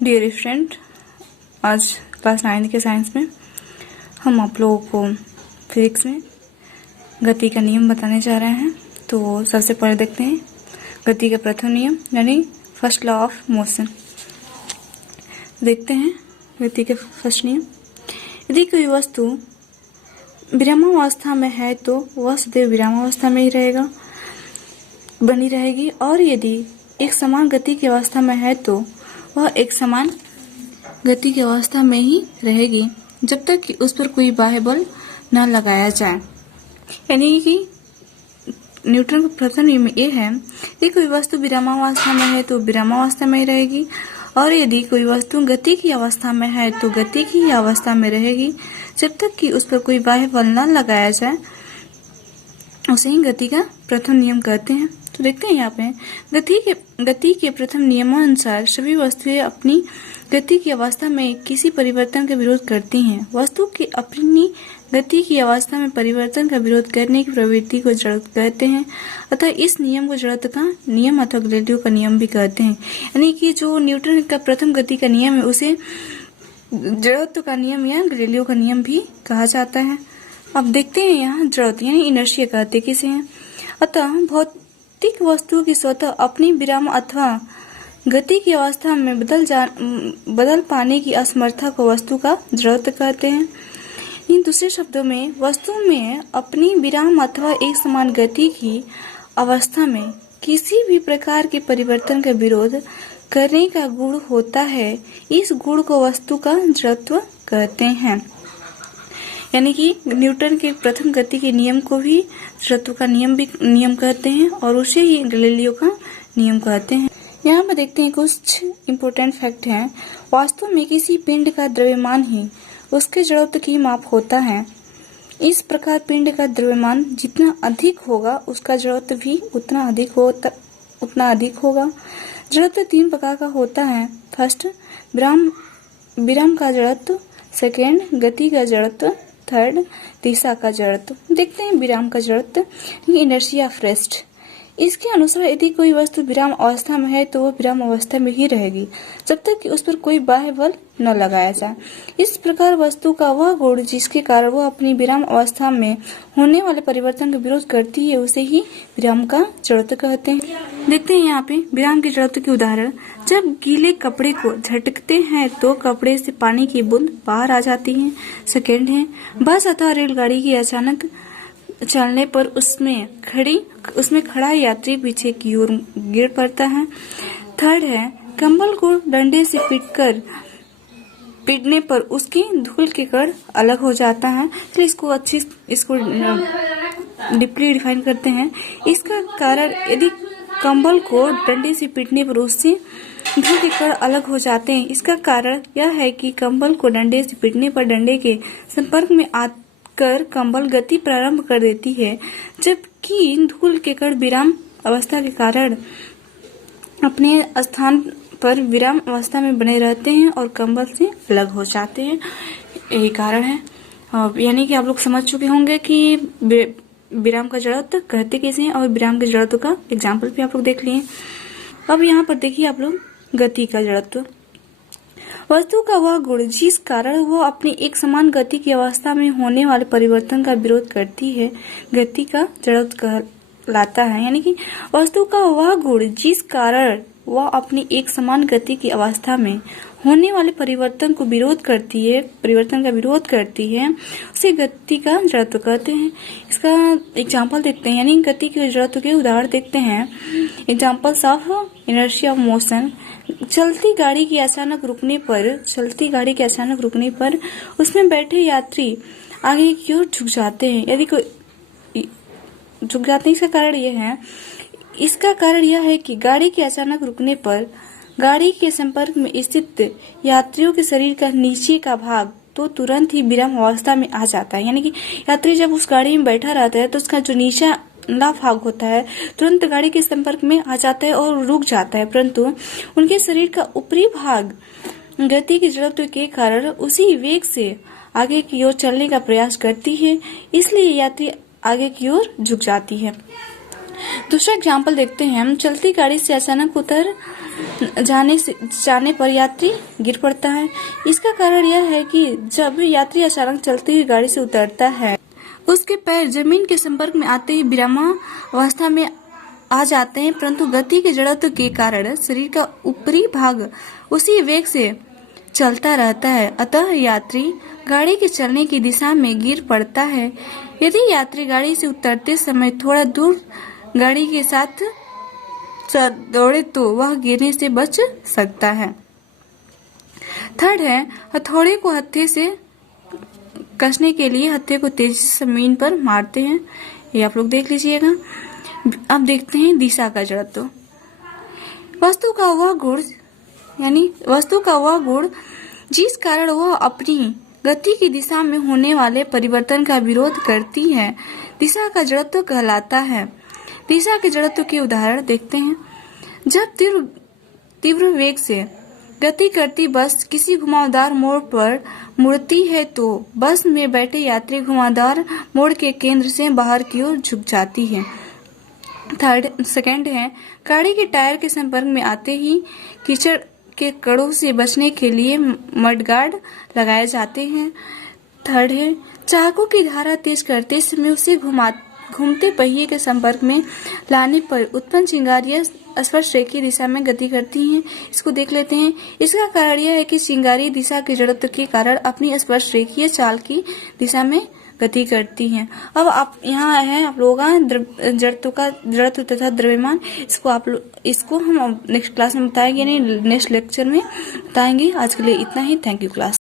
Dear student, आज class 9 के science में हम आप लोगों को फिजिक्स में गति का नियम बताने जा रहे हैं। तो सबसे पहले देखते हैं गति का प्रथम नियम यानी फर्स्ट लॉ ऑफ मोशन। देखते हैं गति का फर्स्ट नियम। यदि कोई वस्तु विरामावस्था में है तो वह सदैव विरामावस्था में ही बनी रहेगी, और यदि एक समान गति की अवस्था में है तो वह एक समान गति की अवस्था में ही रहेगी जब तक कि उस पर कोई बाह्य बल न लगाया जाए। यानी कि न्यूटन का प्रथम नियम ये है कि कोई वस्तु विरामावस्था में है तो विरामावस्था में ही रहेगी, और यदि कोई वस्तु गति की अवस्था में है तो गति की ही अवस्था में रहेगी जब तक कि उस पर कोई बाह्य बल न लगाया जाए। उसे ही गति का प्रथम नियम कहते हैं। तो देखते हैं यहाँ पे गति के प्रथम नियमानुसार सभी वस्तुएं अपनी गति की अवस्था में किसी परिवर्तन का विरोध करती हैं। वस्तु की अपनी गति की अवस्था में परिवर्तन का विरोध करने की प्रवृत्ति को जड़त्व कहते हैं। अतः इस नियम को जड़त्व का नियम अथवा गैलीलियो का नियम भी कहते हैं। यानी कि जो न्यूटन का प्रथम गति का नियम है उसे जड़त्व का नियम या गैलीलियो का नियम भी कहा जाता है। अब देखते हैं यहाँ जड़त्व यानी इनर्शिया कहते किसे हैं। अतः भौतिक वस्तु की स्वतः अपनी विराम अथवा गति की अवस्था में बदल पाने की असमर्था को वस्तु का जड़त्व कहते हैं। इन दूसरे शब्दों में वस्तु में अपनी विराम अथवा एक समान गति की अवस्था में किसी भी प्रकार के परिवर्तन का विरोध करने का गुण होता है। इस गुण को वस्तु का जड़त्व कहते हैं। यानी कि न्यूटन के प्रथम गति के नियम को भी जड़त्व का नियम कहते हैं, और उसे ही गैलीलियो का नियम कहते हैं। यहाँ पर देखते हैं कुछ इम्पोर्टेंट फैक्ट हैं। वास्तव में किसी पिंड का द्रव्यमान ही उसके जड़त्व की माप होता है। इस प्रकार पिंड का द्रव्यमान जितना अधिक होगा उसका जड़त्व भी उतना अधिक होगा। जड़त्व 3 प्रकार का होता है। फर्स्ट विराम का जड़त्व, सेकेंड गति का जड़त्व, थर्ड दिशा का जड़त्व। देखते हैं विराम का जड़त्व, इनर्शिया ऑफ रेस्ट। इसके अनुसार यदि कोई वस्तु विराम अवस्था में है तो वह विराम अवस्था में ही रहेगी जब तक कि उस पर कोई बाह्य बल न लगाया जाए। इस प्रकार वस्तु का वह गुण जिसके कारण वह अपनी विराम अवस्था में होने वाले परिवर्तन का विरोध करती है उसे ही विराम का जड़त्व कहते हैं। देखते हैं यहाँ पे विराम के जड़त्व के उदाहरण। जब गीले कपड़े को झटकते हैं तो कपड़े से पानी की बूंद बाहर आ जाती है। सेकेंड है बस अथवा रेलगाड़ी की अचानक चलने पर उसमें खड़ा यात्री पीछे की ओर गिर पड़ता है। थर्ड है कंबल को डंडे से पीटने पर उसकी धूल के कण अलग हो जाता है। तो इसको डीपली डिफाइन करते हैं। इसका कारण यदि कंबल को डंडे से पीटने पर उससे धूल के कण अलग हो जाते हैं। इसका कारण यह है कि कंबल को डंडे से पीटने पर डंडे के संपर्क में कर कंबल गति प्रारंभ कर देती है, जबकि धूल के कण विराम अवस्था के कारण अपने स्थान पर विराम अवस्था में बने रहते हैं और कंबल से अलग हो जाते हैं। यही कारण है। यानी कि आप लोग समझ चुके होंगे कि विराम का जड़त्व कहते कैसे हैं, और विराम के जड़त्व का एग्जाम्पल भी आप लोग देख लिए। अब यहाँ पर देखिए आप लोग गति का जड़त्व। वस्तु का वह गुण जिस कारण वह अपनी एक समान गति की अवस्था में होने वाले परिवर्तन का विरोध करती है गति का जड़त्व कहलाता है। यानी कि वस्तु का वह गुण जिस कारण वह अपनी एक समान गति की अवस्था में होने वाले परिवर्तन का विरोध करती है उसे गति का जड़त्व कहते हैं। इसका एग्जाम्पल देखते हैं, यानी गति के जड़त्व के उदाहरण देखते हैं। Examples of inertia of motion. चलती गाड़ी के अचानक रुकने पर उसमें बैठे यात्री आगे की ओर झुक जाते हैं। यदि कोई झुक जाते हैं, इसका कारण यह है कि गाड़ी के अचानक रुकने पर गाड़ी के संपर्क में स्थित यात्रियों के शरीर का नीचे का भाग तो तुरंत ही विराम अवस्था में आ जाता है। यानी कि यात्री जब उस गाड़ी में बैठा रहता है तो उसका जो निचला भाग होता है तुरंत गाड़ी के संपर्क में आ जाता है और रुक जाता है, परंतु उनके शरीर का ऊपरी भाग गति के जड़त्व के कारण उसी वेग से आगे की ओर चलने का प्रयास करती है, इसलिए यात्री आगे की ओर झुक जाती है। दूसरा एग्जाम्पल देखते हैं हम। चलती गाड़ी से अचानक उतर जाने पर यात्री गिर पड़ता है। इसका कारण यह है कि जब यात्री अचानक चलती हुई गाड़ी से उतरता है, उसके पैर जमीन के संपर्क में आते ही विरामावस्था में आ जाते हैं, परंतु गति के जड़त्व के कारण शरीर का ऊपरी भाग उसी वेग से चलता रहता है, अतः यात्री गाड़ी के चलने की दिशा में गिर पड़ता है। यदि यात्री गाड़ी से उतरते समय थोड़ा दूर गाड़ी के साथ दौड़े तो वह गिरने से बच सकता है। थर्ड है, हथौड़े को हत्थे से कसने के लिए हत्थे को तेजी से जमीन पर मारते हैं। ये आप लोग देख लीजिएगा। अब देखते हैं दिशा का जड़त्व। वस्तु का वह गुण जिस कारण वह अपनी गति की दिशा में होने वाले परिवर्तन का विरोध करती है, दिशा का जड़त्व कहलाता है। दिशा के जड़त्व के उदाहरण देखते हैं। जब तीव्र वेग से गति करती बस किसी घुमावदार मोड़ पर मुड़ती है तो बस में बैठे यात्री घुमावदार मोड़ के केंद्र से बाहर की ओर झुक जाती है। सेकंड है, गाड़ी के टायर के संपर्क में आते ही कीचड़ के कड़ों से बचने के लिए मडगार्ड लगाए जाते हैं। थर्ड है, चाकू की धारा तेज करते समय उसे घूमते पहिए के संपर्क में लाने पर उत्पन्न चिंगारियां स्पर्श रेखीय दिशा में गति करती हैं। इसको देख लेते हैं। इसका कारण यह है कि चिंगारी दिशा के जड़त्व के कारण अपनी स्पर्श रेखीय चाल की दिशा में गति करती हैं। अब आप यहाँ है आप लोगों का जड़त्व तथा द्रव्यमान। इसको हम नेक्स्ट क्लास में बताएंगे, नेक्स्ट लेक्चर में बताएंगे। आज के लिए इतना ही। Thank you class.